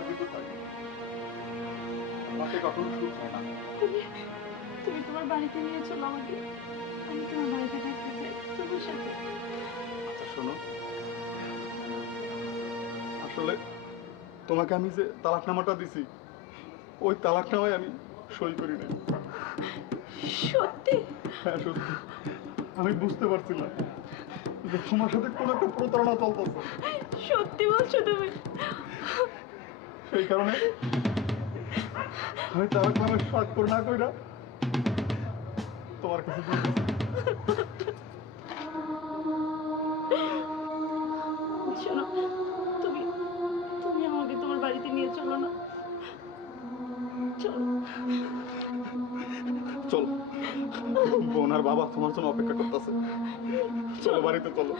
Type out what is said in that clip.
তোমার দিতে চাই, তাতে কখনো সুখ হয় না। তুমি তুমি তোমার বাড়িতে নিয়ে চলো আমাকে, আমি তোমার বাড়িতে থাকতে চাই তোমার সাথে। আচ্ছা শোনো, আসলে তোমাকে আমি যে তালাকনামাটা দিছি, ওই তালাকনামায় আমি সই করি নাই। সত্যি? হ্যাঁ সত্যি, আমি বুঝতে পারছিলাম যে তোমার সাথে কোনো একটা প্রতারণা চলতেছে। সত্যি বলছো তুমি? সেই কারণে আমি তালাকনামায় স্বাক্ষর না কইরা তোমার কাছে দিয়ে দিছি। শোনো, তুমি তুমি আমাকে তোমার বাড়িতে নিয়ে চলো না, চলো। চলো, বোন আর বাবা তোমার জন্য অপেক্ষা করতেছে। চলো চলো। বাড়িতে চলো।